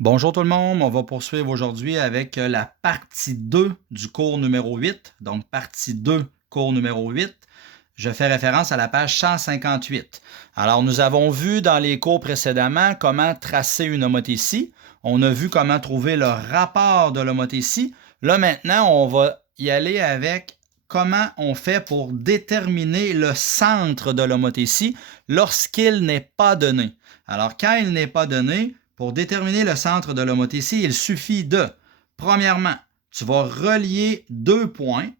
Bonjour tout le monde, on va poursuivre aujourd'hui avec la partie 2 du cours numéro 8. Donc, partie 2, cours numéro 8. Je fais référence à la page 158. Alors, nous avons vu dans les cours précédemment comment tracer une homothétie. On a vu comment trouver le rapport de l'homothétie. Là, maintenant, on va y aller avec comment on fait pour déterminer le centre de l'homothétie lorsqu'il n'est pas donné. Alors, quand il n'est pas donné, pour déterminer le centre de l'homothétie, il suffit de, premièrement, tu vas relier deux points,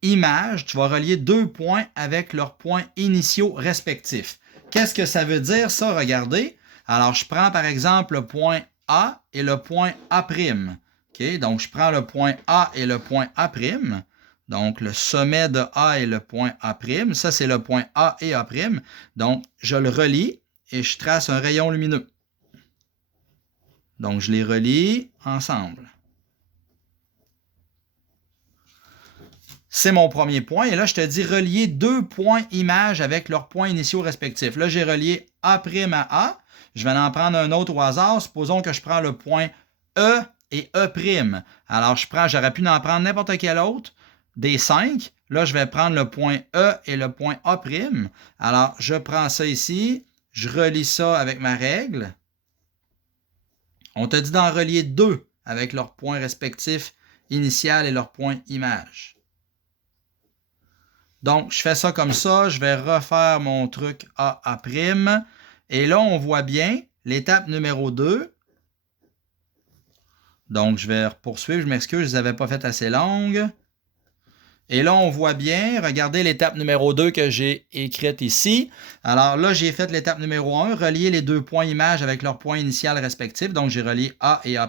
image, tu vas relier deux points avec leurs points initiaux respectifs. Qu'est-ce que ça veut dire, ça? Regardez. Alors, je prends par exemple le point A et le point A'. Okay? Donc, je prends le point A et le point A'. Donc, le sommet de A et le point A'. Ça, c'est le point A et A'. Donc, je le relie et je trace un rayon lumineux. Donc, je les relie ensemble. C'est mon premier point. Et là, je te dis relier deux points images avec leurs points initiaux respectifs. Là, j'ai relié A' à A. Je vais en prendre un autre au hasard. Supposons que je prends le point E et E'. Alors, j'aurais pu en prendre n'importe quel autre des 5. Là, je vais prendre le point E et le point A'. Alors, je prends ça ici. Je relie ça avec ma règle. On te dit d'en relier deux avec leurs points respectifs initial et leurs points image. Donc, je fais ça comme ça. Je vais refaire mon truc A'. Et là, on voit bien l'étape numéro 2. Donc, je vais poursuivre. Je m'excuse, je ne les avais pas faites assez longues. Et là, on voit bien, regardez l'étape numéro 2 que j'ai écrite ici. Alors là, j'ai fait l'étape numéro 1, relier les deux points images avec leurs points initial respectifs. Donc, j'ai relié A et A',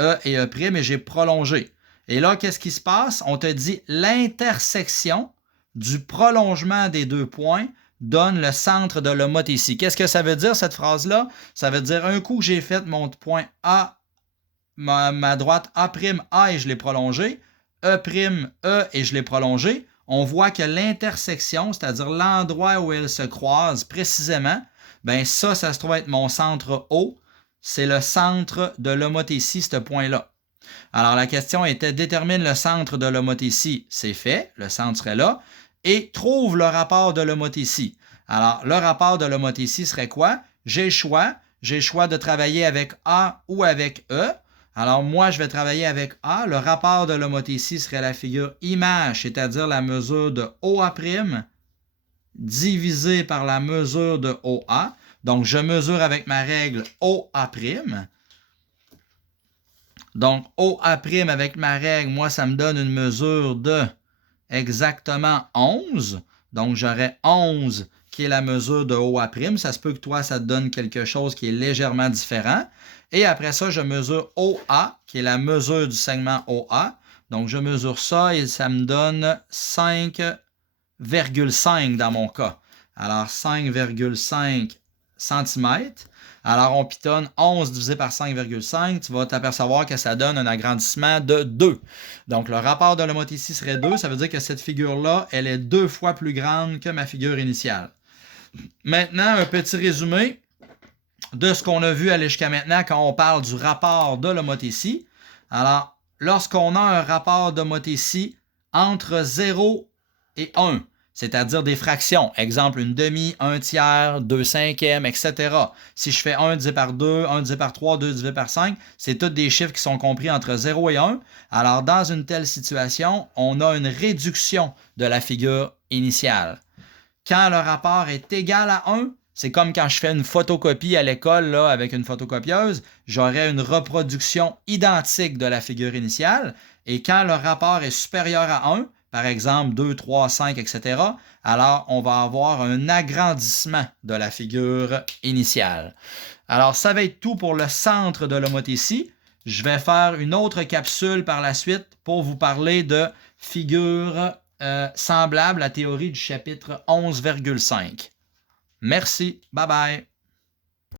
E et E', et j'ai prolongé. Et là, qu'est-ce qui se passe? On te dit l'intersection du prolongement des deux points donne le centre de l'homothétie. Qu'est-ce que ça veut dire, cette phrase-là? Ça veut dire un coup que j'ai fait mon point A, ma droite A', A et je l'ai prolongé. E', E et je l'ai prolongé, on voit que l'intersection, c'est-à-dire l'endroit où elles se croisent précisément, bien ça se trouve être mon centre O. C'est le centre de l'homothétie, ce point-là. Alors la question était, détermine le centre de l'homothétie. C'est fait, le centre serait là. Et trouve le rapport de l'homothétie. Alors le rapport de l'homothétie serait quoi? J'ai le choix de travailler avec A ou avec E. Alors, moi, je vais travailler avec A. Le rapport de l'homothétie serait la figure image, c'est-à-dire la mesure de OA' divisée par la mesure de OA. Donc, je mesure avec ma règle OA'. Donc, OA' avec ma règle, moi, ça me donne une mesure de exactement 11. Donc, j'aurais 11 qui est la mesure de OA'. Ça se peut que toi, ça te donne quelque chose qui est légèrement différent. Et après ça, je mesure OA, qui est la mesure du segment OA. Donc, je mesure ça et ça me donne 5,5 dans mon cas. Alors, 5,5 cm. Alors, on pitonne 11 divisé par 5,5. Tu vas t'apercevoir que ça donne un agrandissement de 2. Donc, le rapport de l'homothétie serait 2. Ça veut dire que cette figure-là, elle est 2 fois plus grande que ma figure initiale. Maintenant, un petit résumé de ce qu'on a vu aller jusqu'à maintenant quand on parle du rapport de l'homothétie. Alors, lorsqu'on a un rapport d'homothétie entre 0 et 1, c'est-à-dire des fractions, exemple une demi, un tiers, 2/5, etc. Si je fais 1 divisé par 2, 1 divisé par 3, 2 divisé par 5, c'est tous des chiffres qui sont compris entre 0 et 1. Alors, dans une telle situation, on a une réduction de la figure initiale. Quand le rapport est égal à 1, c'est comme quand je fais une photocopie à l'école là, avec une photocopieuse, j'aurai une reproduction identique de la figure initiale. Et quand le rapport est supérieur à 1, par exemple 2, 3, 5, etc., alors on va avoir un agrandissement de la figure initiale. Alors, ça va être tout pour le centre de l'homothétie. Je vais faire une autre capsule par la suite pour vous parler de figures semblables à la théorie du chapitre 11,5. Merci. Bye bye.